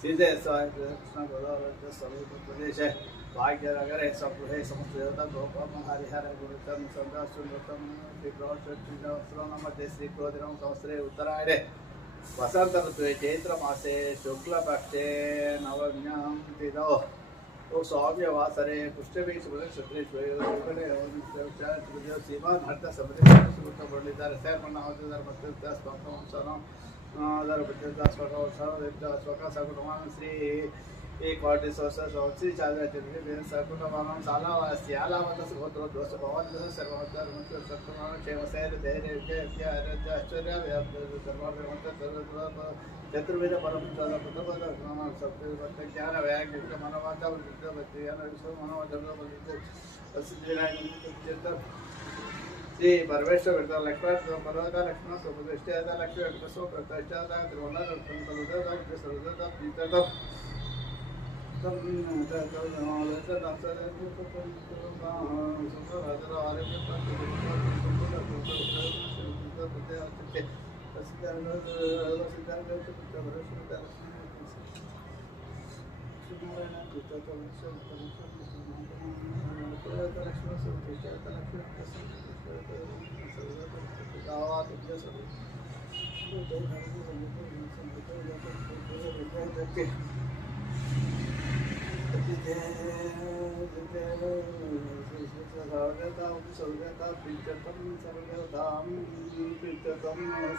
सीधे कृष्ण गोदावरी स्वरूप प्रदेश भाग्यनगर सपुहे समस्त देवता गोपाल हरिहर गुरुतम संगा सुंदरतम नमस्ते श्री क्रोधिनम संवत्सरे उत्तरायणे वसंत ऋतुवे चैत्र मासे शुक्ल पक्षे नवम्यां तिथौ ओ सौम्यवासरे पुष्टमी सुभद्रे सीमा हर्त समृद्ध पंडिता श्री एक श्री सकुटमान शालावत दोष भवन क्षेम धैर्य चतुर्वेद परम ज्ञान वैराग्य मनोवाचा श्री परमेश्वर लक्ष्मण पर्वत लक्ष्मण सुप्रतिष्ठा लक्ष्मी सुप्रतिष्ठा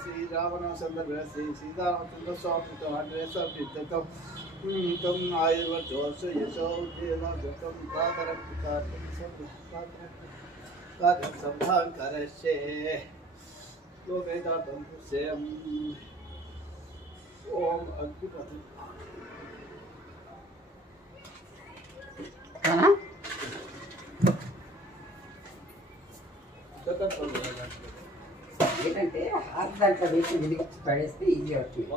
श्री रावण संदर्भ श्री सीतारामचंद्र स्वामी आयुर्वोष यशो ओम ఏంటంటే హార్ట్ దాంట్లో వేసి విడిగా పడేస్తే ఈజీ అవుతుంది.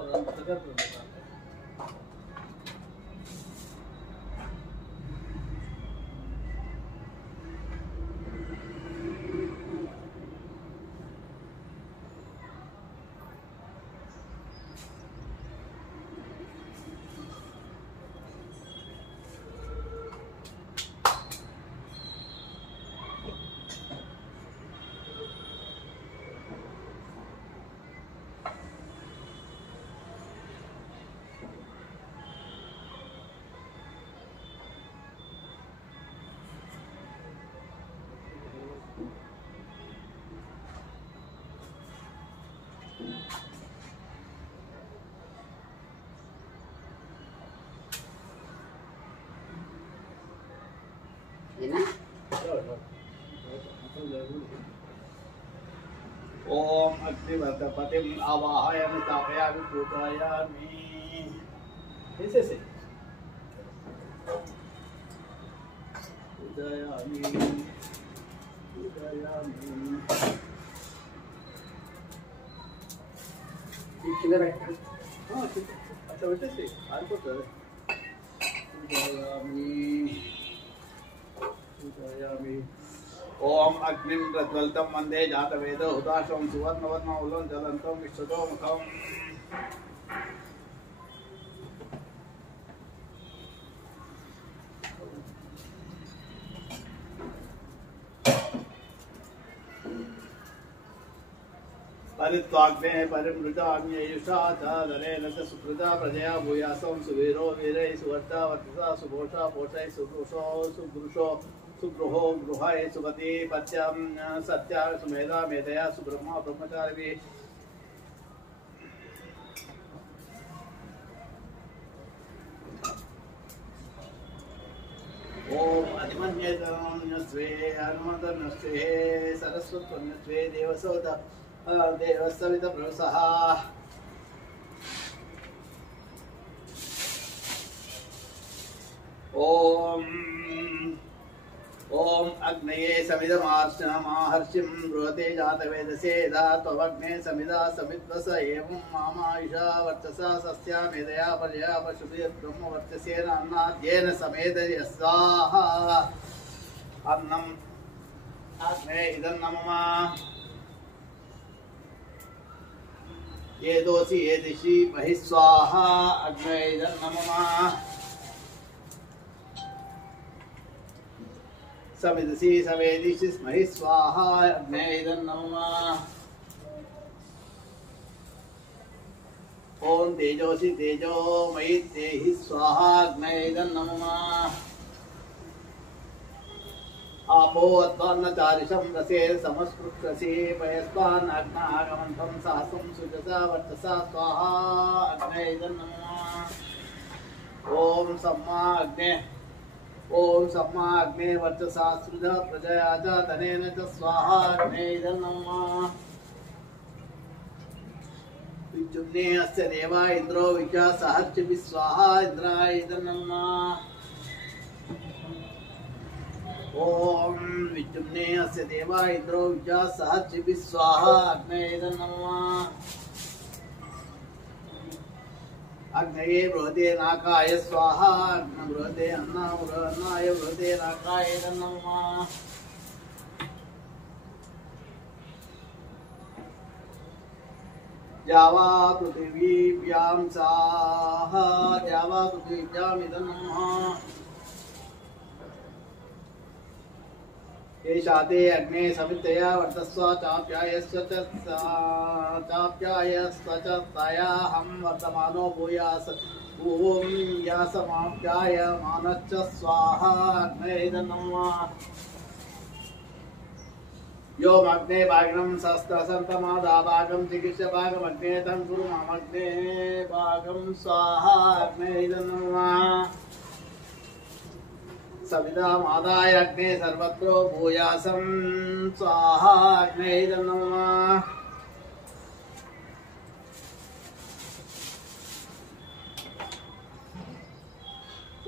ओम अग्निवर्धपतिम आवाहयामि स्थापयामि पूजयामि ऐसे से पूजयामि కింద పెట్టండి. अच्छा పెట్టేసి ఆరిపోతుంది पूजयामि ओम अग्निं प्रज्वलितं वन्दे जातवेदो हुताशं सुवर्णवर्णं उलं ज्वलन्तं विश्वतो मुखम् हरित्वाग्ने परिमृतान्ययुषा च दरेण च सुकृता प्रजया भूयासं सुवीरो वीरैः सुवर्ता वर्चसा सुघोषा पोषैः सुदृशो सुदृशो सुगृहो गृहाय सुमती पत्यां सत्या सुमेधा मेधया सुब्रह्मा ब्रह्मचारिभिः ओम अधिमन्यस्वे हनुमन्तस्वे सरस्वत्वन्यस्वे देवसोद देवसवित प्रसः ओम ओम अग्नये समिदमार्षमाहर्षिं ब्रुवते जातवेदसे धात्वग्ने समिदा समिद्वस एवं मामायुषा वर्चसा सस्या मेधया पर्या पशुभिर्ब्रह्म वर्चसेन अन्नाद्येन समेदय स्वाहा अन्नम् अग्ने इदं नमः ये दोषि ये दिशि महि स्वाहा अग्ने इदं नमः समिदसि समेदिषि स्महि स्वाहा अग्ने इदं नमः ओम तेजोसि तेजो मयि तेहि स्वाहा अग्ने इदं नमः आपो अत्वान्नचारिषं रसेन समस्पृक्षसि पयस्वान् अग्नागमन्तं सहसं सुजसा वर्चसा स्वाहा अग्ने इदं नमः ओम सम्मा अग्ने ओम सम्मा अग्ने वर्चसा सृजा प्रजया च धनेन च स्वाहा अग्ने इदं नमः विद्युम्ने अस्य देवा इन्द्रो विद्या सहर्षिभिः स्वाहा इन्द्राय इदं नमः ओम विद्युम्ने अस्य देवा इन्द्रो विद्या सहर्षिभिः स्वाहा अग्ने इदं नमः अग्नये बृहते नाकाय स्वाहा अग्न बृहते अन्नाय बृहते नाकाय इदं नमः जावा पृथिवीभ्यां स्वाहा जावा पृथिवीभ्याम् इदं नमः येषाते अग्ने समितया वर्तस्व चाप्यायस्व च तयाहं वर्तमानो भूयास भूम यासमाप्यायमानश्च स्वाहा अग्ने इदं नमः यो मग्ने भागं सहस्रसन्तमादा भागं चिकित्सा भागमग्ने तं कुरु मामग्ने भागं स्वाहा अग्ने इदं नमः सविता मादाय अग्ने सर्वत्र भूयासं स्वाहा अग्ने इदं नमः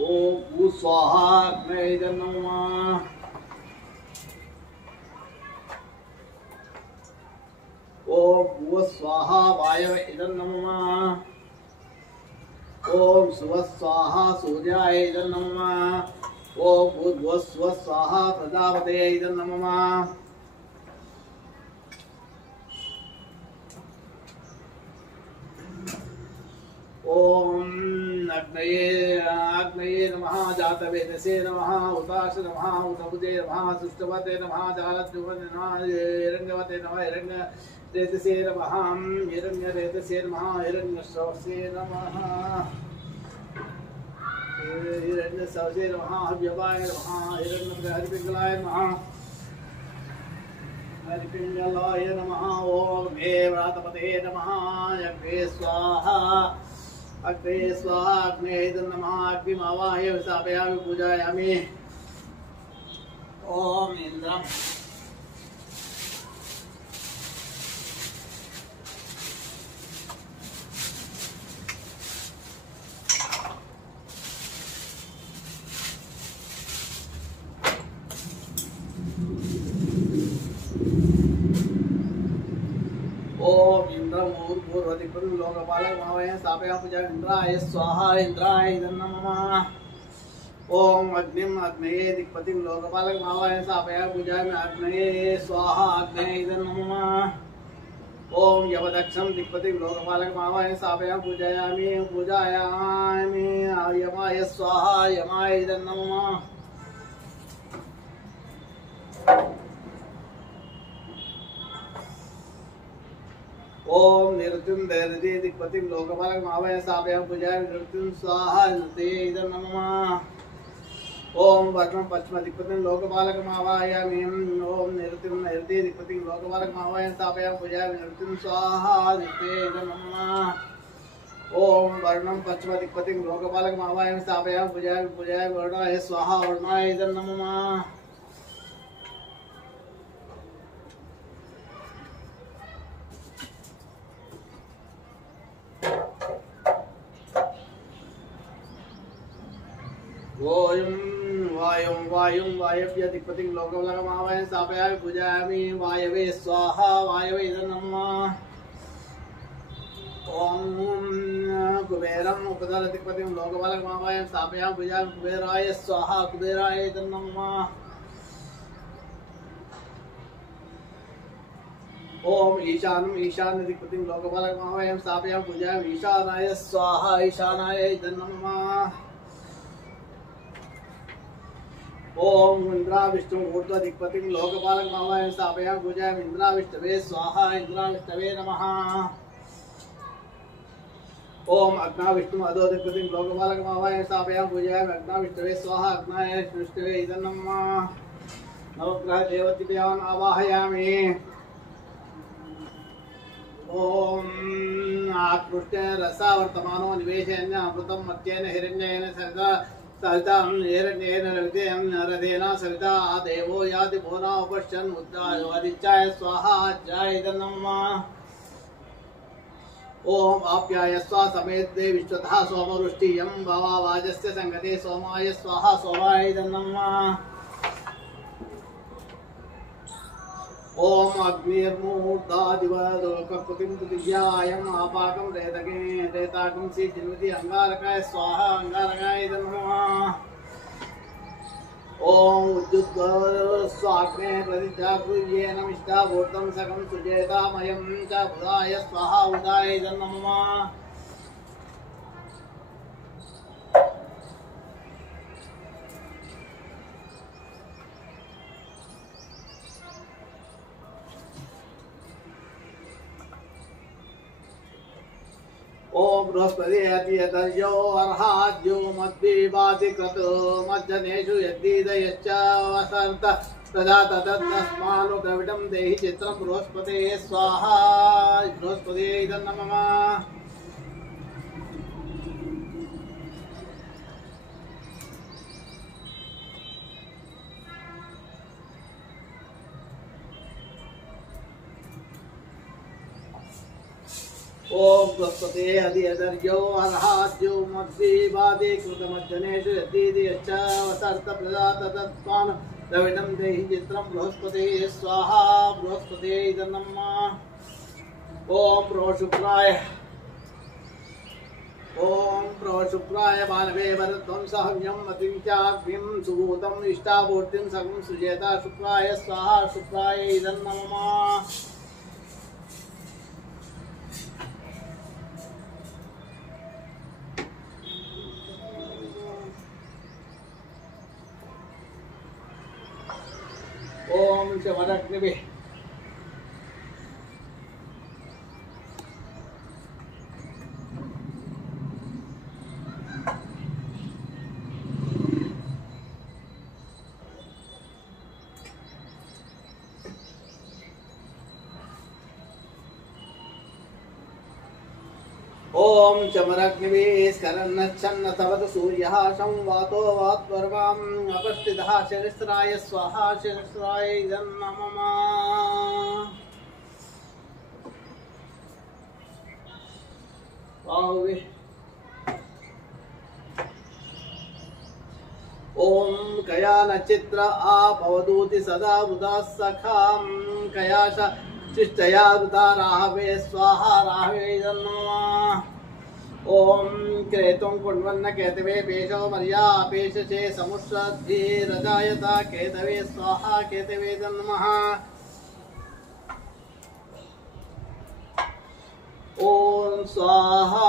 ओम भू स्वाहा अग्ने इदं नमः ओम भुव स्वाहा वायव इदं नमः ओम सुव स्वाहा सूर्याय इदं नमः ओम भूर्भुवः स्वः स्वाहा प्रजापतये इदं नमः ओम आग्नेये नमः जातवेदसे नमः उताश नमः उतबुधे नमः सुष्टवते नमः जालद्युवते नमः हिरण्यवते नमः हिरण्यरेतसे नमः हिरण्यरेतसे नमः हिरण्यश्रवसे नमः हिरण्यसवसे नमः हव्यवाय नमः हरिपिङ्गलाय नमः हरिपिङ्गलाय नमः ओम हे व्रातपते नमः यज्ञे स्वाहा अग्ने स्वाहा अग्ने इदं नमः अग्निमावाह्य स्थापयामि पूजयामि ओम इन्द्रम् ओम इंद्रम ऊर्ध्वदिक्पतिं लोकपालकं भावयामि स्थापयामि पूजयामि इंद्राय स्वाहा इंद्राय इदं नमः ओम अग्निम् अग्नये दिक्पतिं लोकपालकं भावयामि स्थापयामि पूजयामि अग्नये स्वाहा अग्नये इदं नमः ओम यमदक्षं दिक्पतिं लोकपालकं भावयामि स्थापयामि पूजयामि यमाय स्वाहा यमाय इदं नमः ओम निरुतिम दैरति दिक्पतिम लोकपालक मावय सापयाम पूजाय निरुतिम स्वाहा नते इदं नमः। ओम वर्णम पश्चिम दिक्पतिम लोकपालक मावायामि ओम निरुतिम नैरति दिक्पतिम लोकपालक मावय सापयाम पूजाय निरुतिम स्वाहा नते इदं नमः। ओम वर्णम पश्चिम दिक्पतिम लोकपालक मावायामि सापयाम पूजाय वर्णाय स्वाहा वर्णाय इदं नमः। वायुं वायव्य दिक्पतिं लोकपालकमावय स्थापयामि पूजयामि वायवे स्वाहा वायवे इदं नमः। ओम कुबेरं उपदर दिक्पतिं लोकपालकमावय स्थापयामि पूजयामि कुबेराय स्वाहा कुबेराय इदं नमः। ओम ईशान्य दिक्पतिं लोकपालकमावय स्थापयामि पूजयामि ईशानाय स्वाहा ईशानाय इदं नमः। ओम इंद्रा विष्णु ऊर्ध्व दिक्पतिं लोकपालक मावय स्थापयामि पूजयामि इंद्रा विष्णवे स्वाहा इंद्रा विष्णवे नमः। ओम अग्ना विष्णु अधो दिक्पतिं लोकपालक मावय स्थापयामि पूजयामि अग्ना विष्णवे स्वाहा अग्नाय विष्णवे इदं नमः। नवग्रह देवतिभ्याम् आवाहयामि। ओम आकृष्टे रसा वर्तमानो निवेशयन् अमृतं मध्येन हिरण्येन सविता हिरण्येन रवितेन सविता देवो याति भुवना उपश्यन् उद्दाय स्वाहा अज्जाय इदं नमः। ओम आप्याय स्वाहा समेते विश्वतः सोमवृष्टियं भवा वाजस्य संगते सोमाय स्वाहा सोमाय इदं नमः। ओम अग्निर्मूर्धादिवकर्पतिं तुतिज्यायम् आपाकं रेताकं सीजिन्वति अंगारकाय स्वाहा अंगारकाय इदं नमः। ओम उद्युद्स्वाग्ने प्रतिजागृह्येन मिष्टाभूतं सकं सुजेतामयं च बुधाय स्वाहा उदाय इदं नमः। ओम बृहस्पति यतिर्यो अर्हाद्यो मद्विवाति क्रतो मज्जनेषु यद्दीदयश्च वसर्त तदा तदस्मानु द्रविडं देहि चित्रं बृहस्पते स्वाहा बृहस्पते इदं नमः। ओम बृहस्पते अधियदर्यो अर्हाद्यो मद्विवादे कृतमज्जनेषु यद्दीदयश्च वसर्त प्रजा तदस्मान् द्रविडं देहि चित्रं बृहस्पते स्वाहा बृहस्पते इदं नमः। ओम प्रोशुक्राय बालवे वरध्वं सहव्यं मतिं चाग्निं सुभूतं इष्टापूर्तिं सकं सुजेता शुक्राय स्वाहा शुक्राय इदं नमः। ओम शमदग्निभिः ओम चमरग्निभिः स्खलन्नच्छन्न तवतु सूर्यः संवातो वात्वर्वाम् अपस्थितः शिरस्राय स्वाहा शिरस्राय इदं नमः। ओम कया नचित्र आपवदूति सदा वृदा सखां कयाश शिष्टया वृता राहवे स्वाहा राहवे इदं नमः। ओम क्रेतुं कुण्वन्न केतवे पेशो मर्या पेशचे समुश्रद्भिरजायता केतवे स्वाहा केतवे इदं नमः। ओम स्वाहा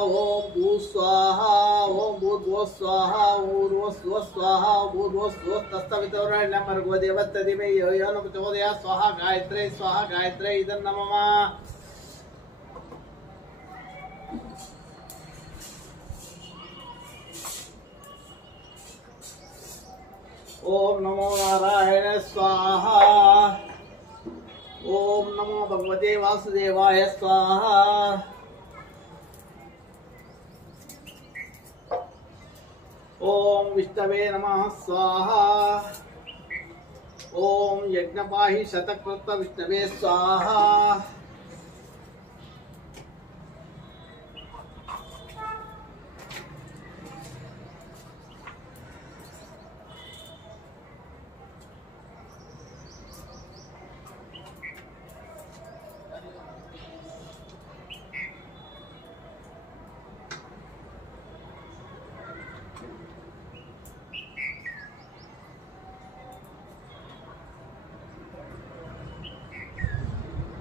ओम भू स्वाहा ओम भूर्भुवः स्वाहा ऊर्ध्वः स्वाहा भूर्भुवः तत्सवितुर्वरेण्यं भर्गो देवस्य धीमहि धियो यो न प्रचोदयात् स्वाहा गायत्र्यै इदं नमः। ओम नमो नारायण स्वाहा। ओम नमो भगवते वासुदेवाय स्वाहा। ओम विष्णवे नमः स्वाहा। ओम यज्ञपाहि शतकृत विष्णवे स्वाहा।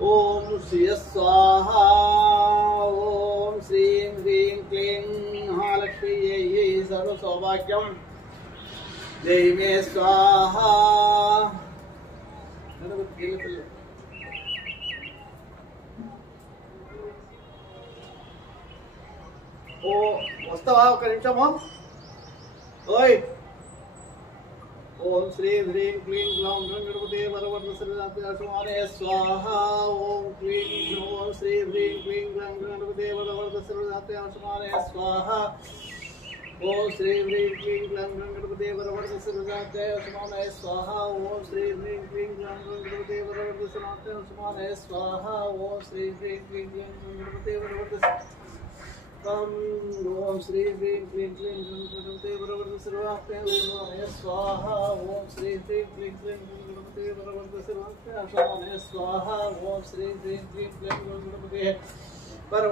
ओम श्री स्वाहा। ओम श्रीं ह्रीं क्लीं महालक्ष्मी सर्व सौभाग्यम देहि मे स्वाहा। ओ వస్తావా ఒక నిమిషము ఓయ్ ओम श्री ह्रीं क्लीं ग्लौं गणपते वरवरदसर्वदात्मने स्वाहा। ओम क्लीं ओम श्री ह्रीं क्लीं ग्लौं गणपते वरवरदसर्वदात्मने स्वाहा। ओम श्री ह्रीं क्लीं ग्लौं गणपते वरवरदसर्वदात्मने स्वाहा। ओम श्री ह्रीं क्लीं ग्लौं गणपते वरवरदसर्वदात्मने स्वाहा। ओम श्री ह्रीं क्लीं ग्लौं गणपते वरवरदसर्वदात्मने ओम श्री ह्रीं क्लीं क्लीं गणपते वरवरदसर्वदात्मने स्वाहा। ओम श्री ह्रीं क्लीं क्लीं गणपते वरवरदसर्वदात्मने स्वाहा। ओम श्री ह्रीं क्लीं क्लीं गणपते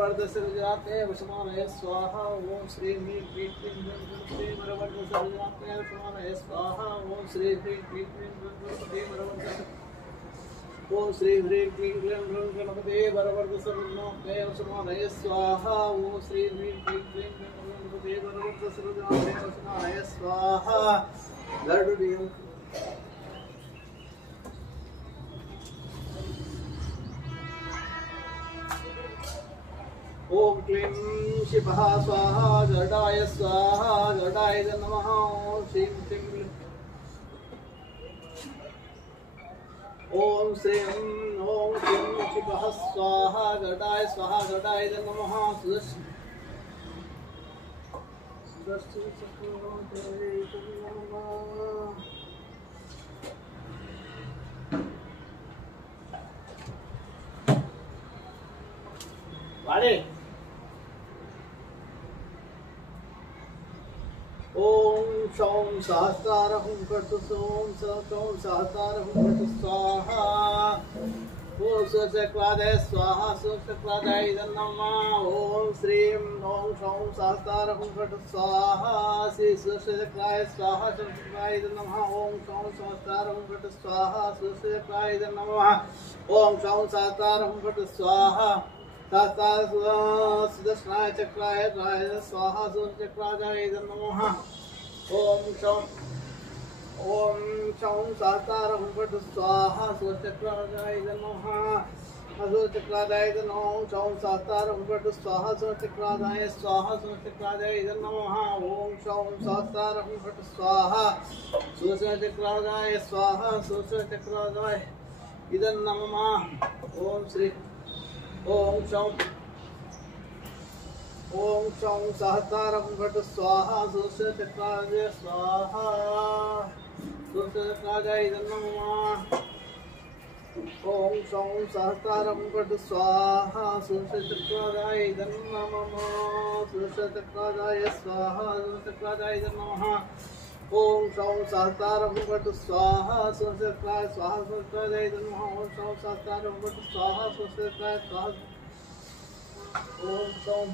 वरवरदसर्वदात्मने स्वाहा। ओम श्री ह्रीं क्लीं क्लीं गणपते वरवरदसर्वदात्मने स्वाहा। ओम श्री ह्रीं क्लीं क्लीं गणपते वरवरदसर्वदात्मने ओम श्री ह्रीं क्लीं क्लीं गणपते वरवरदसर्वदात्मने स्वाहा। ओम श्री ह्रीं क्लीं क्लीं गणपते वरवरदसर्वदात्मने स्वाहा। लड्डू दियो। ओम क्लीं शिवः स्वाहा। गरुडाय स्वाहा। गरुडाय नमः। ओम श्रीं क्लीं ओम श्रीं ओम क्लीं शिवः स्वाहा। गरुडाय स्वाहा। गरुडाय नमः। वाले ओम शौं सहस्रारहं कर्तु सोम सौं सहस्रारहं कर्तु स्वाहा। ओम स्वचक्रादय स्वाहा। स्वचक्रादय नमः। ओम श्रीं ओम शौं सहस्रारहं कर्तु स्वाहा। श्री स्वचक्राय स्वाहा। स्वचक्राय नमः। ओम शौं सहस्रारहं कर्तु स्वाहा। स्वचक्राय नमः। ओम शौं सहस्रारहं कर्तु स्वाहा। सुदर्शनाय चक्राय स्वाहा। सुचक्राय नमः। ओम शौं सहस्रारहं कर्तु स्वाहा। सुचक्राय नमः। सुचक्राय नमः। ओम शौं सहस्रारहं कर्तु स्वाहा। सुचक्राय स्वाहा। सुचक्राय नमः। ओम शौं सहस्रारहं कर्तु स्वाहा। सुचक्राय स्वाहा। सुचक्राय नमः। ओम श्री ओम शौं सहस्रारहं कर्तु स्वाहा। सुचक्राय स्वाहा। सुचक्राय नमः। ओम शौं सहस्रारहं कर्तु स्वाहा। सुचक्राय नमः। सुचक्राय स्वाहा। सुचक्राय नमः। ओम शौं सहस्रारहं कर्तु स्वाहा। सुचक्राय स्वाहा। सुचक्राय नमः। ओम शौं सहस्रारहं कर्तु स्वाहा। सुचक्राय स्वाहा। ओम शौं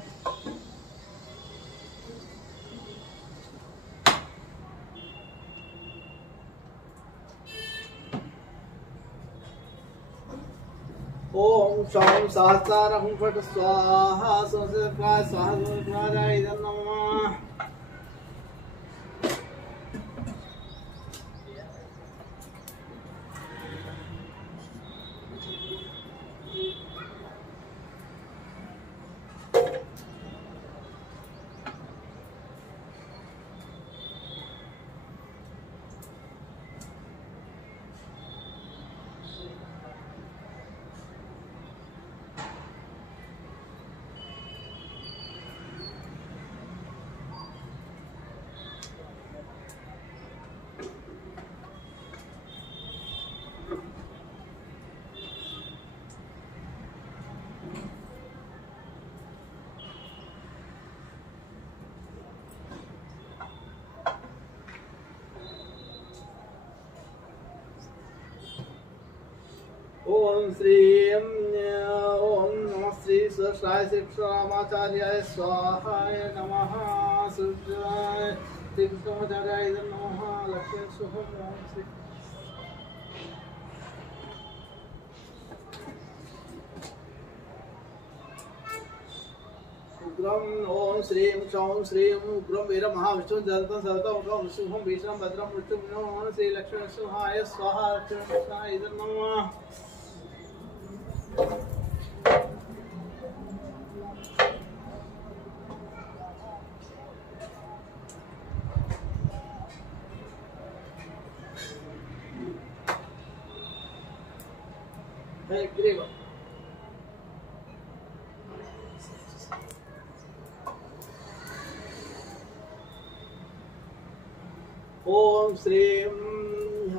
ओम शौं सहस्रारहं कर्तु स्वाहा। सुचक्राय स्वाहा। सुचक्राय नमः। ओम श्रीं ओम नमः श्री सहस्राय श्रीरामाचार्याय स्वाहाय नमः सूर्याय श्रीकृष्णाचार्याय नमः लक्ष्मी शुभम ओम श्री उग्रम ओम श्रीं क्षौं श्रीं उग्रम वीर महाविष्णु जलतं सर्वतोमुखं शुभं भीषणं भद्रं मृत्युं ओम श्री लक्ष्मी शुभाय स्वाहा लक्ष्मी कृष्णाय नमः Hey, Grego. ओम श्रीं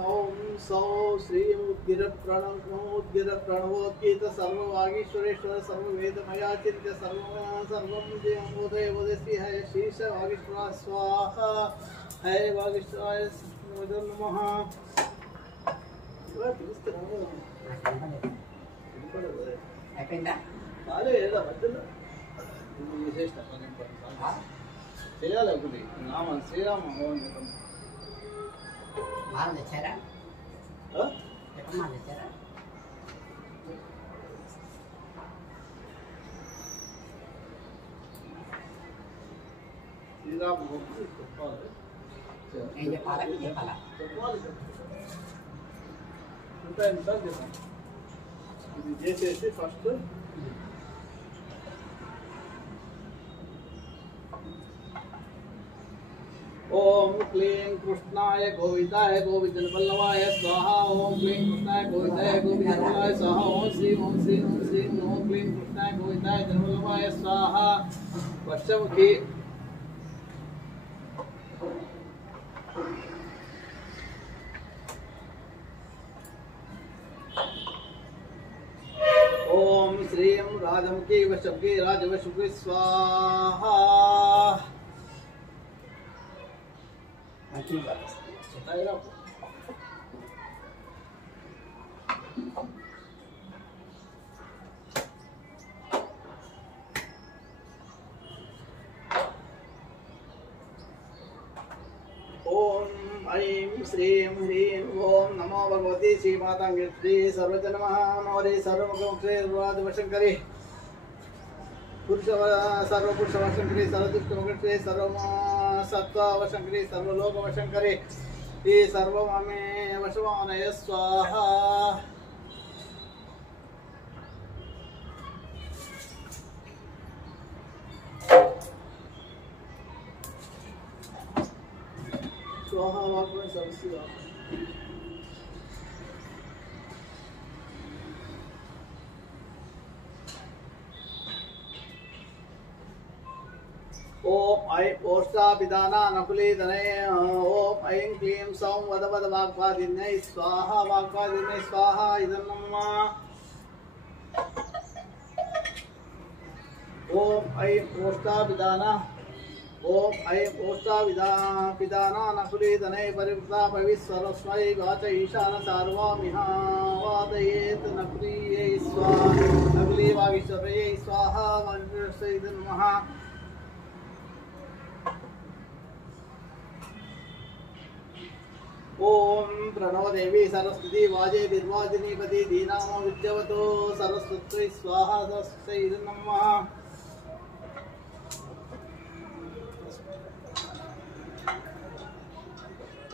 ओम सौ श्रीं उद्गिर प्रणवोद्गीत सर्ववागीश्वरेश्वर सर्ववेदमया चिंत्य सर्वं उदय उदयसी है शीर्ष वागीश्वरा स्वाहा है वागीश्वराय नमः అయిపోయిందా చేయాలి ఒకటి నామ శ్రీరామ మాల తెచ్చారా మాల తెచ్చారా శ్రీరామ చెప్పాలి ఏం చెప్పాలా చెప్పాలా చెప్పాలి ఇది చేసేసి ఫస్ట్ ओम क्लीं कृष्णाय गोविंदाय गोविंदवल्लभाय स्वाहा ओम क्लीं कृष्णाय गोविंदाय गोविंदवल्लभाय स्वाहा ओम श्री ओम श्री ओम श्री ओम क्लीं कृष्णाय गोविंदाय गोविंदवल्लभाय स्वाहा वर्षमुखी ओम श्रीं राजमुखी वशमुखी राजवशमुखी स्वाहा ओम ऐं श्रीं ह्रीं ओम नमो भगवती श्रीमातांगी सर्वजनमः नमोरे सर्वमुखे सर्वादिवशंकरी पुरुष सर्वपुरुषवशंकरी सर्वदुष्टवशंकरी सर्व सत्त्ववशंकरी सर्वलोकवशंकरी ये सर्वममे वशमानय स्वाहा स्वाहा वाक्य सर्वस्या ओम ऐं ओष्ठापिदाना नकुले धने ओम ऐं क्लीं सौं वद वद वाग्वादिन्यै स्वाहा वाग्वादिन्यै स्वाहा इदं नमः ओम ऐं ओष्ठापिदाना ओम ऐं ओष्ठापिदाना नकुले धने परिवृता पविस्वरस्मै वाच ईशान सार्वामिहा वादयेत् नकुलीयै स्वाहा नकुली वागीश्वर्यै स्वाहा वागीश्वर्यै इदं नमः ओम प्रणव देवी सरस्वती वाजे निर्वाजिनीपति दीनामो विद्यवतो सरस्वती स्वाहा सरस्वती नमः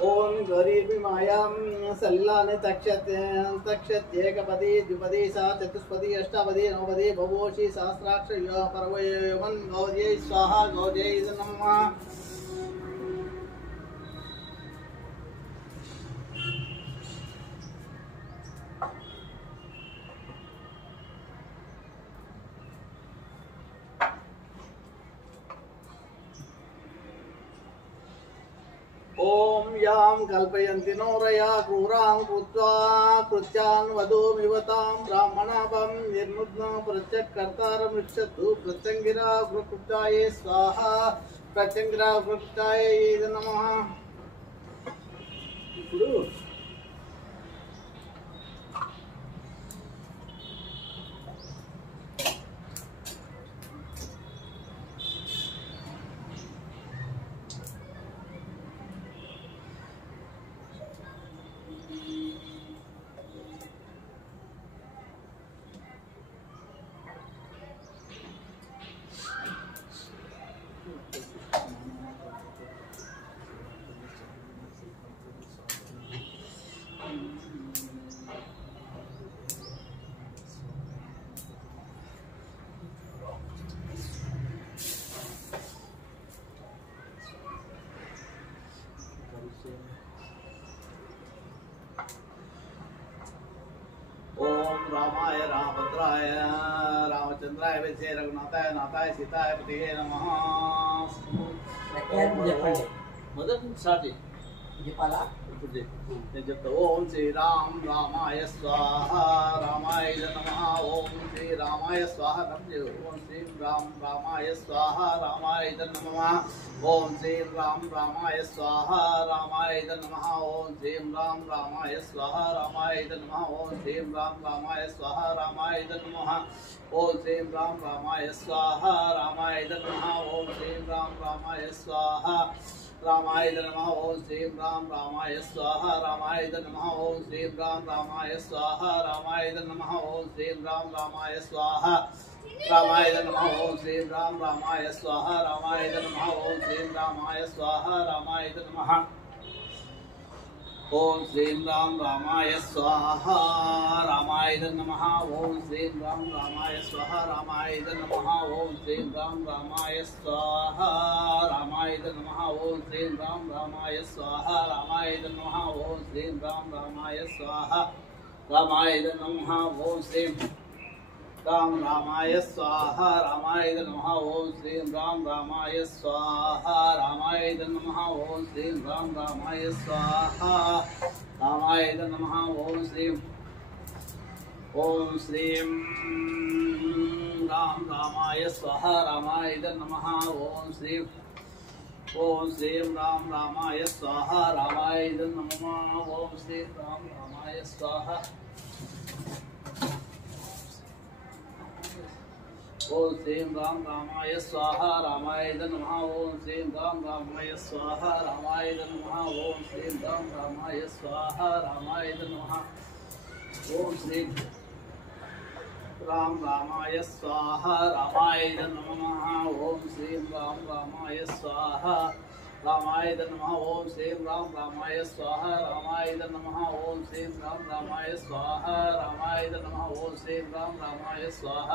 ओम गौरीपि मायां सलिलानि तक्षत्येकपदी द्विपदी सा चतुष्पदी अष्टापदी नवपदी भवोषि सहस्राक्ष परवयमन् गौर्यै स्वाहा गौर्यै नमः ओम यां कल्पयन्ति नोरया क्रूरां कृत्वा कृत्यान् वधूमिवतां ब्राह्मणापं निर्मुग्न प्रत्यक्कर्तारमृच्छतु प्रत्यङ्गिरा उग्रकृत्याय स्वाहा प्रत्यङ्गिरा उग्रकृत्याय नमः ఇప్పుడు रामाय रामभद्राय रामचंद्राय विजय रघुनाथाय नाथाय सीताय पतिये नमः। मदन साथी ओम श्री राम रामाय स्वाहा रामाय नमः। ओम श्री रामाय स्वाहा ओम श्री राम रामाय स्वाहा रामाय नमः। ओम श्री राम रामाय स्वाहा रामाय नमः। ओम श्री राम रामाय स्वाहा रामाय नमः। ओम श्री राम रामाय स्वाहा रामाय नमः। ओम श्री राम रामाय स्वाहा रामाय नमः। ओम श्री राम रामाय स्वाहा रामाय नमः। ओम श्री राम रामाय स्वाहा रामाय नमः। ओम श्री राम रामाय स्वाहा रामाय नमः। ओम श्री राम रामाय स्वाहा रामाय नमः। ओम श्री राम रामाय स्वाहा रामाय नमः। ओम श्री रामाय स्वाहा रामाय नमः। ओम श्री राम रामाय स्वाहा रामाय नमः। ओम श्री राम रामाय स्वाहा रामाय नमः। ओम श्री राम रामाय स्वाहा रामाय नमः। ओम श्री राम रामाय स्वाहा रामाय नमः। ओम श्री राम रामाय स्वाहा रामाय नमः। ओम श्री राम रामाय स्वाहा रामाय नमः। ओम श्री राम रामाय स्वाहा रामाय नमः। ओम श्री राम रामाय स्वाहा रामाय नमः। ओम श्री राम रामाय स्वाहा रामाय नमः। ओम श्री राम रामाय स्वाहा रामाय नमः। ओम श्री राम रामाय स्वाहा ओम श्री राम रामाय स्वाहा रामाय नमः। ओम श्री राम रामाय स्वाहा रामाय नमः। ओम श्री राम रामाय स्वाहा रामाय नमः। ओम श्री राम रामाय स्वाहा रामाय नमः। ओम श्री राम रामाय स्वाहा रामाय नमः। ओम श्री राम रामाय स्वाहा रामाय नमः। ओम श्री राम रामाय स्वाहा रामाय नमः। ओम श्री राम रामाय स्वाहा रामाय नमः। ओम श्री राम रामाय स्वाहा रामाय नमः। ओम श्री राम रामाय स्वाहा रामाय नमः। ओम श्री राम रामाय स्वाहा रामाय नमः। ओम श्री राम रामाय स्वाहा रामाय नमः। ओम श्री राम रामाय स्वाहा रामाय नमः। ओम श्री राम रामाय स्वाहा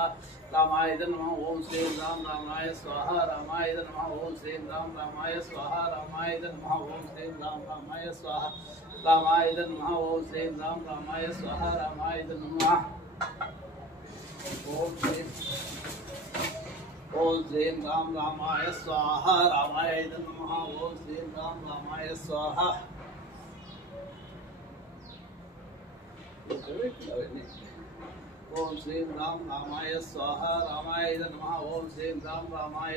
ओम श्री राम रामाय स्वाहा रामाय नमः। ओम श्री राम रामाय स्वाहा रामाय नमः। ओम श्री राम रामाय स्वाहा रामाय नमः। ओम श्री राम रामाय स्वाहा रामाय नमः। ओम श्री राम रामाय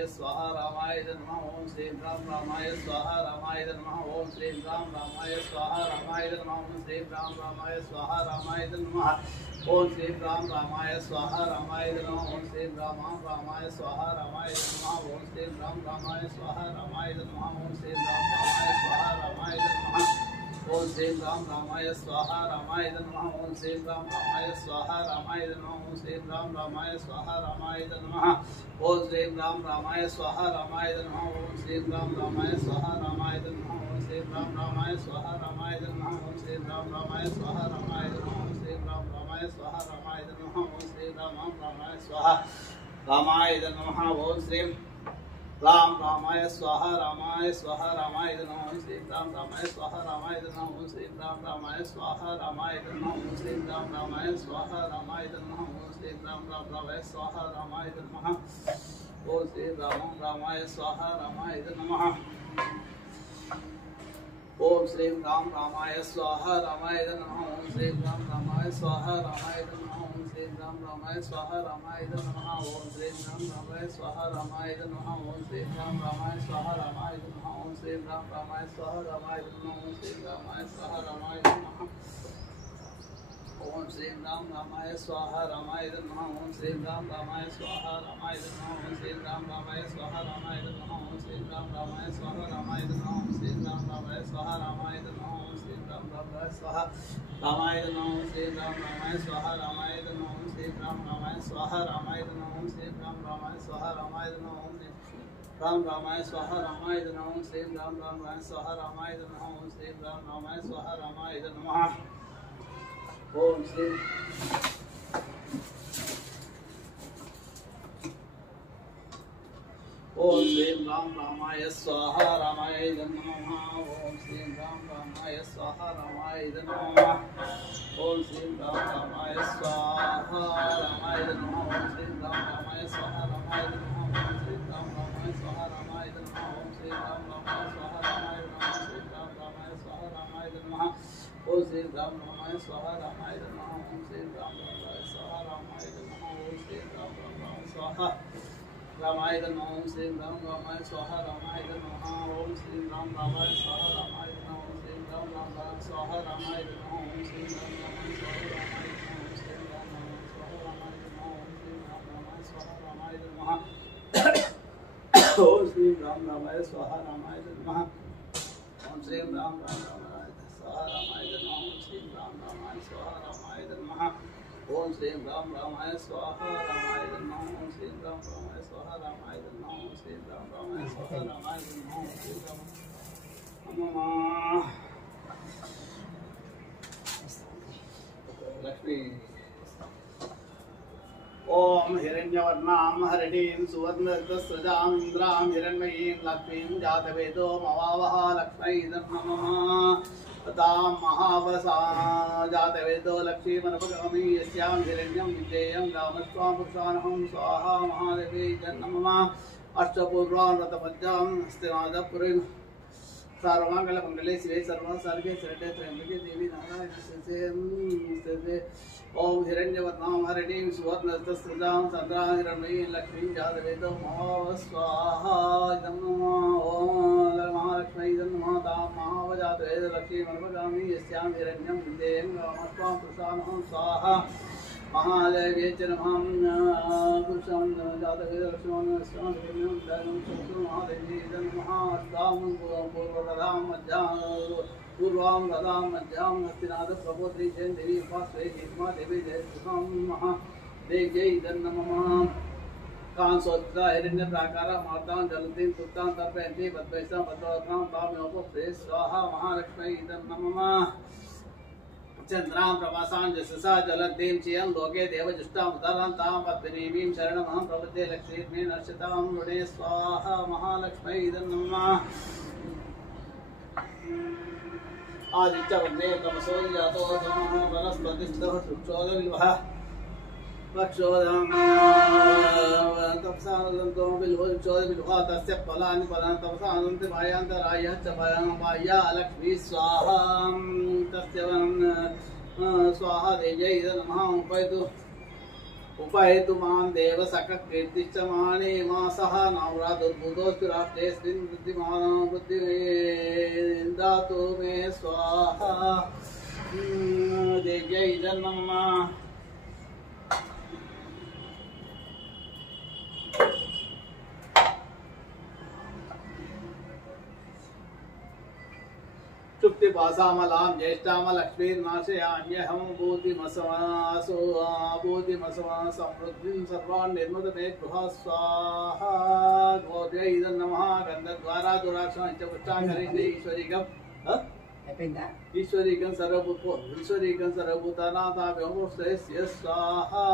स्वाहा रामाय नमः। ओम श्री राम रामाय स्वाहा रामाय नमः। ओम श्री राम रामाय स्वाहा रामाय नमः। ओम श्री राम रामाय स्वाहा रामाय नमः। ओम श्री राम रामाय स्वाहा रामाय नमः। ओम श्री राम रामाय स्वाहा रामाय नमः। ओम श्री राम रामाय स्वाहा रामाय नमः। ओम श्री राम रामाय स्वाहा रामाय नमः। ओम श्री राम रामाय स्वाहा रामाय नमः। ओम श्री राम रामाय स्वाहा रामाय नमः। ओम श्री राम रामाय स्वाहा रामाय नमः। ओम श्री राम रामाय स्वाहा रामाय नमः। ओम श्री राम रामाय स्वाहा रामाय नमः। ओम श्री राम रामाय स्वाहा रामाय नमः। ओम श्री राम रामाय स्वाहा रामाय स्वाहा रामाय नमः। ओम श्री राम रामाय स्वाहा रामाय नमः। ओम श्री राम रामाय स्वाहा रामाय नमः। ओम श्री राम रामाय स्वाहा रामाय नमः। ओम श्री राम रामाय स्वाहा रामाय नमः। ओम श्री राम रामाय स्वाहा रामाय नमः। ओम श्री राम रामाय स्वाहा रामाय नमः। ओम श्री राम रामाय स्वाहा रामाय नमः। ओम श्री राम रामाय स्वाहा रामाय नमः। ओम श्री राम रामाय स्वाहा रामाय नमः। ओम श्री राम रामाय स्वाहा रामाय नमः। ओम श्री राम रामाय स्वाहा रामाय नमः। ओम श्री रामाय स्वाहा रामाय नमः। ओम श्री राम रामाय स्वाहा रामाय नमः। ओम श्री राम रामाय स्वाहा रामाय नमः। ओम श्री राम रामाय स्वाहा रामाय नमः। ओम श्री राम रामाय स्वाहा रामाय नमः। ओम श्री राम रामाय स्वाहा रामाय नमः। ओम श्री राम रामाय स्वाहा रामाय नमः। ओम श्री राम रामाय स्वाहा रामाय नमः। ओम श्री राम रामाय स्वाहा रामाय नमः। ओम श्री राम रामाय स्वाहा रामाय नमः। ओम राम रामाय स्वाहा रामाय नमः। ओम श्री राम रामाय स्वाहा रामाय नमः। ओम श्री राम रामाय स्वाहा रामाय नमः। ओम श्री ओम श्री राम रामाय स्वाहा रामाय नमः। ओम श्री राम रामाय स्वाहा रामाय नमः। ओम श्री राम रामाय स्वाहा रामाय नमः ओम श्री राम रामाय स्वाहा रामाय नमः ओम श्री राम रामाय स्वाहा रामाय नमः ओम श्री राम रामाय स्वाहा रामाय नमः श्री राम रामाय स्वाहा रामाय नमः ओम श्री राम रामाय स्वाहा रामाय नमः ओम श्री राम रामाय स्वाहा रामाय नमः ओम श्री राम रामाय स्वाहा रामाय नमः ओम श्री राम रामाय स्वाहा रामाय नमः ओम श्री राम रामाय स्वाहा रामाय नमः ओम श्री राम रामाय स्वाहा रामाय नमः ओम श्री राम रामाय स्वाहा रामाय नमः ओम श्री राम रामाय स्वाहा रामाय नमः ओम श्री राम रामाय स्वाहा रामाय नमः ओम श्री राम रामाय स्वाहा रामाय नमः ओम श्री राम रामाय स्वाहा रामाय नमः ओम श्री राम रामाय स्वाहा रामाय नमः ओम श्री राम रामाय स्वाहा रामाय नमः ओम श्री राम नमः लक्ष्मी ओम हिरण्यवर्णां हरिणीं सुवर्णरजस्रजां इन्द्रां हिरण्मयीं लक्ष्मीं जातवेदो मवावः लक्ष्मै नमः तां महावसा जातवेदो लक्ष्मीमनुपगामि यस्यां हिरण्यं विद्येयं रामस्वां पुरुषानहं स्वाहा महादेवी नमः अष्टपूर्वान् व्रतमज्जां हस्तिनादपुरीं सर्वमङ्गलमङ्गले शिवे सर्वसार्गे शरणे त्र्यम्बके देवी नारायणस्ते ओम हिरण्यवर्णां हरिणीं सुवर्णरजस्रजां चन्द्रां हिरण्मयीं लक्ष्मीं जातवेदो महा स्वाहा नमः ओम महालक्ष्मी नमः तां महावजातवेद लक्ष्मीमनुपगामि यस्यां हिरण्यं विद्येयं रामस्वां पुरुषानहं स्वाहा महादेवी च नमः पुरुषं जातवेद लक्ष्मीमनुपगामि हिरण्यं विद्येयं महादेवी नमः अष्टां पूर्वरदां मध्यां पूर्वां रदां मध्यां हस्तिनाद प्रबोधि जैन देवी उपास्वे हिमा देवी जय सुखं महा देव्यै नमः कांसोत्रा हिरण्य प्राकार मातां जलतीं सुप्तां तर्पयन्ति पद्मैसां पद्मवतां ताम्योपप्रे स्वाहा महालक्ष्मै नमः चन्द्रां प्रभासां जससा जलतीं चियं लोके देवजुष्टां उदरां तां पद्मिनीं शरणमहं प्रपद्ये लक्ष्मीर्मे नश्यतां ऋणे स्वाहा महालक्ष्मै नमः आदित्य वन्दे तमसो जातो तमः वनस्पतिस्थः शुक्षोदविल्वः वक्षोदं तपसानन्दो बिल्वोक्षोदविल्वः तस्य फलानि फलानि तपसानन्ति मायान्तरायः च माया लक्ष्मी स्वाहा तस्य स्वाहा देव्यै नमः उपहेतु मां देव सककीर्तिश्च माने मासः नाव्रादुर्भूतोऽस्तु राष्ट्रेऽस्मिन् बुद्धिमान् बुद्धिदातु मे स्वाहा देव्यै नमः चुप्तिपासामलां ज्येष्ठामलक्ष्मीर्नाशयाम्यहं भूतिमसमा समृद्धिं सर्वान् निर्मद मे गृहा स्वाहा गौर्यै नमः गन्धद्वारा दुराक्षं च पुष्टाकरिण्य ईश्वरीकं सर्वभूतानां ताभ्योमुष्टस्य स्वाहा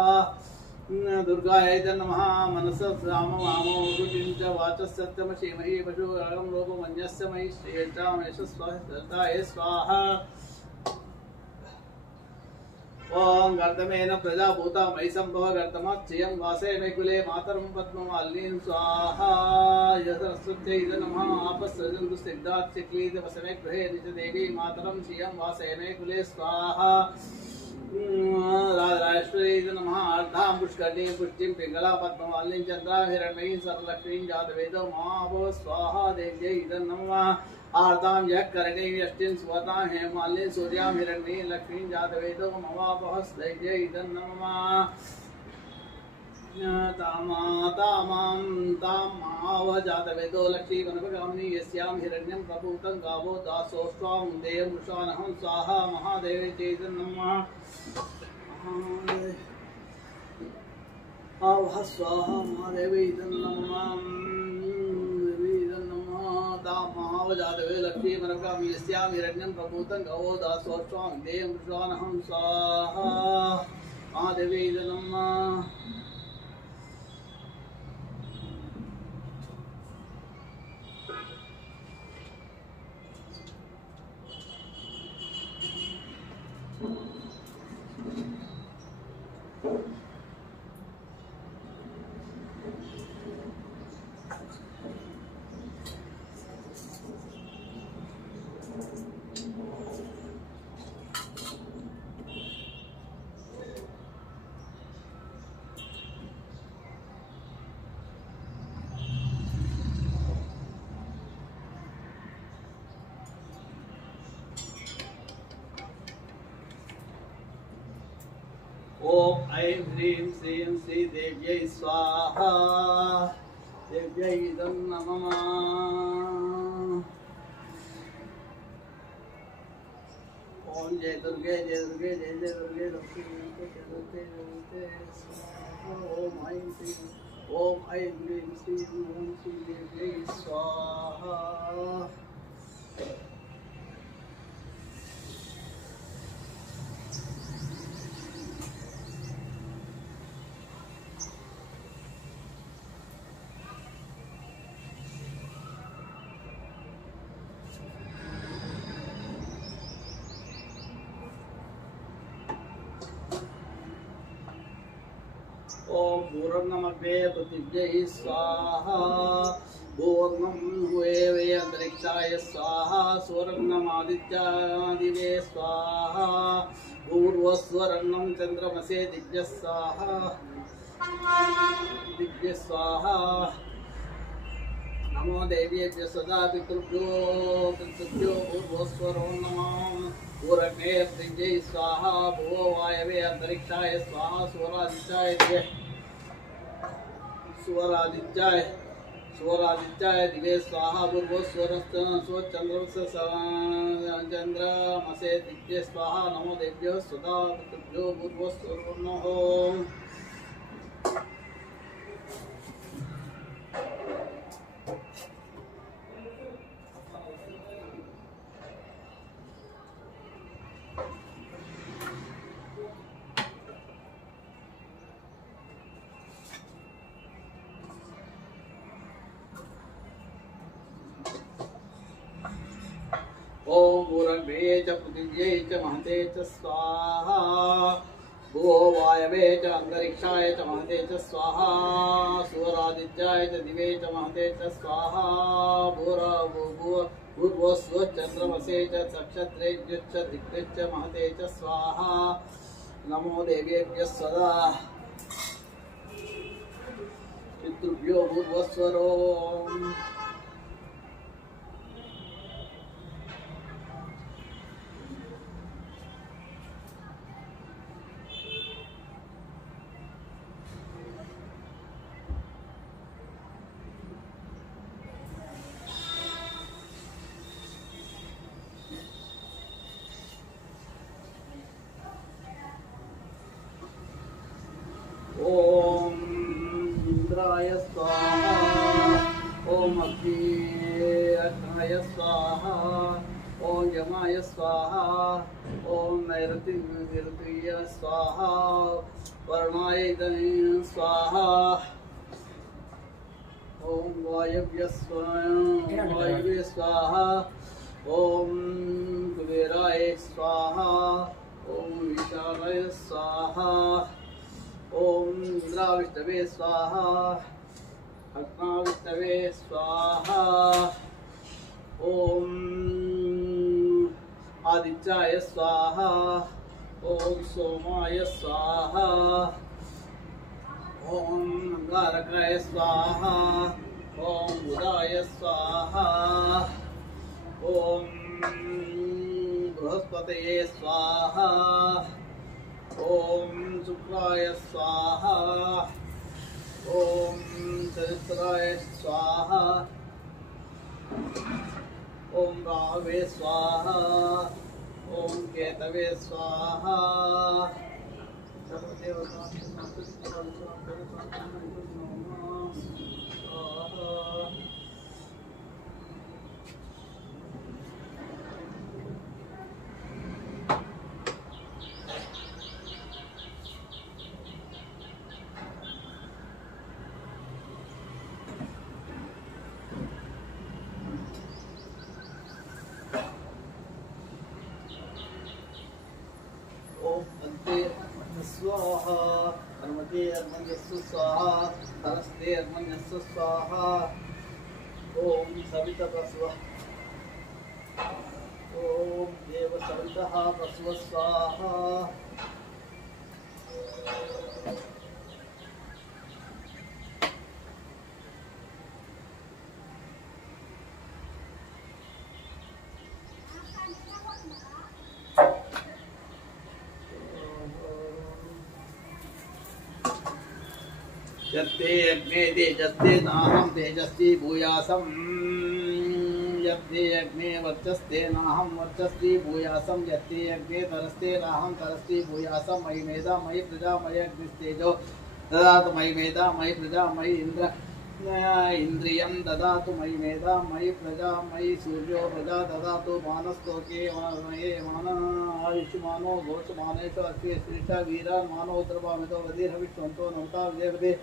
दुर्गायै नमः मनसः राममामोरुचिं च वाचः सत्यमशीमहि पशुरागं लोपमन्यस्य मयि श्रेष्ठामेष स्वाहाय स्वाहा ओम गर्दमेन प्रजाभूता मयि सम्भव गर्दमाच्यं वासे मे कुले मातरं पद्ममालिनीं स्वाहा यशस्वत्यै नमः आपस्सृजन्तु सिद्धात् चिक्लीतवसमे गृहे निजदेवी मातरं श्रियं वासे मे कुले स्वाहा राजराजेश्वरी नमः अर्धां पुष्करणीं पुष्टिं पिङ्गला पद्ममालिनीं चन्द्रां हिरण्मयीं सर्वलक्ष्मीं जातवेदो महाभव स्वाहा देव्यै नमः आर्तां यःकरणीं यष्टिं सुवर्णां हेमालिनीं सूर्यां हिरण्मयीं लक्ष्मीं जातवेदो महाभव देव्यै नमः तामाव जातवेदो लक्ष्मीमनुपगामिनी यस्यां हिरण्यं प्रभूतं गावो दासोऽष्ट्वां देयं वृषानहं स्वाहा महादेवे चेत नमः आवह स्वाहा महादेवे नमः तामाव जातवेदो लक्ष्मीमनुपगामिनी यस्यां हिरण्यं प्रभूतं गावो दासोऽष्ट्वां देयं वृषानहं स्वाहा महादेवे नमः ओम ऐं ह्रीं श्रीं श्रीदेव्यै स्वाहा देव्यै इदं नमः ओम जय दुर्गे जय दुर्गे जय जय दुर्गे दुर्गे स्वाहा ओम ऐं ह्रीं श्रीं ओम श्रीदेव्यै स्वाहा ओम पूर्णमग्रे पृथिव्यै स्वाहा पूर्णं हुवे अंतरिक्षाय स्वाहा सुवर्णमादित्यादिवे स्वाहा पूर्वस्वरन्नं चन्द्रमसे दिव्य स्वाहा नमो देव्येभ्यः सदा पितृभ्यो पूर्वस्वरो नमः पूर्णे पृथ्व्यै स्वाहा भुवो वायवे अंतरिक्षाय स्वाहा स्वरादित्याय दिवे स्वाहा पूर्वो स्वचंद्रमसे दिव्ये स्वाहा नमो देव्यो सदा पितृभ्यो पूर्वस्वरो नमः ओम पूर्वे च पृथिव्यै च महते च स्वाहा भुवो वायवे च अंतरिक्षाय च महते च स्वाहा सूर्यादित्याय च दिवे च महते च स्वाहा भूर्भुवस्व चंद्रमसे च नक्षत्रेभ्यश्च दिक्भ्यश्च महते च स्वाहा नमो देवेभ्यः सदा पितृभ्यो भूर्भुवस्वरो ओम इंद्राय स्वाहा ओम अग्नाय स्वाहा ओम यमाय स्वाहा ओम नैऋत्याय स्वाहा वर्णाय स्वाहा ओम वायव्य स्वाहा ओम कुबेराय स्वाहा ओम विशालाय स्वाहा ओम इंद्राविष्णवे स्वाहा अग्नाविष्णवे स्वाहा ओम आदित्याय स्वाहा ओम सोमाय स्वाहा ओम अंगारकाय स्वाहा ओम बुधाय स्वाहा ओम बृहस्पतये स्वाहा ओम शुक्राय स्वाहा ओम सहस्राय स्वाहा ओम राहवे स्वाहा ओम केतवे स्वाहा स्वाहा हनुमते अर्मण्यस्सु स्वाहा हरस्ते अर्मण्यस्सु स्वाहा ओम सविता प्रस्व ओम देव सवितः प्रस्व स्वाहा यत्ते अग्ने तेजस्ते नाहं तेजस्वी भूयासं यत्ते अग्ने वर्चस्ते नाहं वर्चस्वी भूयासं यत्ते अग्ने तरस्ते नाहं तरस्वी भूयासं मयि मेधा मयि प्रजा मयि अग्निस्तेजो ददातु मयि मेधा मयि प्रजा मयि इंद्रियं ददातु मयि मेधा मयि प्रजा मयि सूर्यो प्रजा ददातु मानस्तोके मये मान आयुष्मानो घोषमानेषु अश्वे श्रेष्ठा वीरा मानो द्रवामितो वधीरविष्वन्तो नमता विजयपदे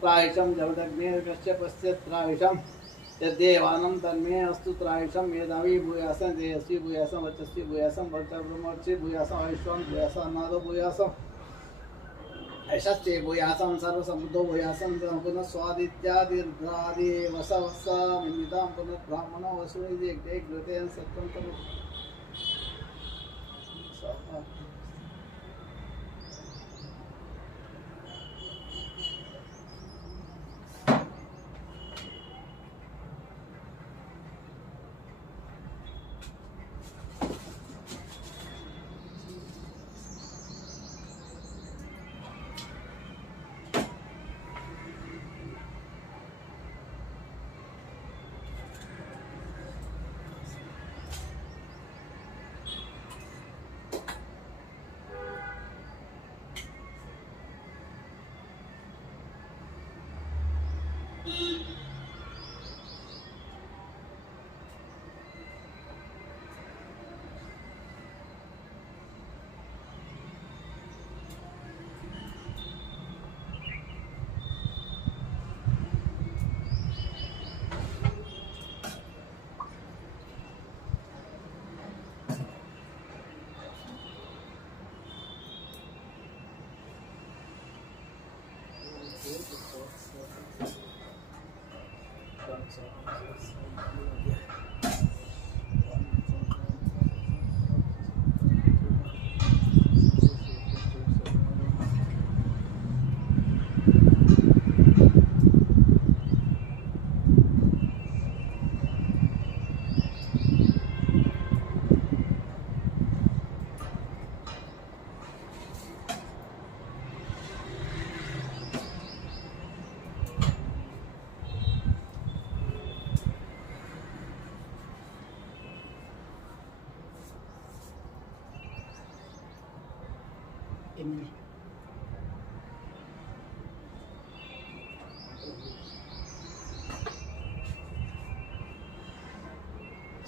त्रायिषं जगदग्ने कश्यपस्य त्रायिषं यद्देवानं तन्मे अस्तु त्रायिषं मेधावी भूयासं तेजस्वी भूयासं वर्चस्वी भूयासं ब्रह्मर्षि भूयासं आयुष्मान भूयासं अन्नादो भूयासं ऐशस्ते भूयासं सर्वसमुद्धो भूयासं पुनः स्वादित्यादिर्द्रादि वसवस्सामितां पुनः ब्राह्मणो वसुनिधि कृतेन सत्यं तनु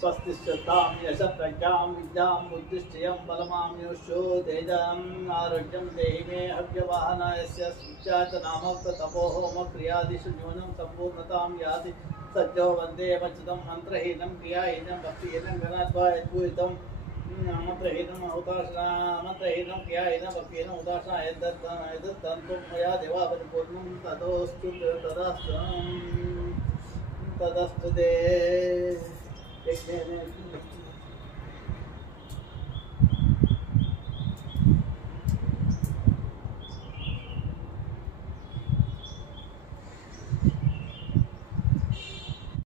स्वस्ति श्रद्धां यशप्रज्ञां विद्यां बुद्धिश्चयं बलमाम्युषो तेजाम् आरोग्यं देहि मे हव्यवाहनायस्य सुचात नाम तपोहोम क्रियादिषु न्यूनं सम्पूर्णतां याति सज्जो वन्दे वचनं मन्त्रहीनं क्रियाहीनं भक्तिहीनं गणात्वा यद्भूतं मंत्रहीनं मंत्रहीनं क्रियाहीनं भक्तिहीनं उदासना यद्तन्तुं मया देवा परिपूर्णं तदस्तु ते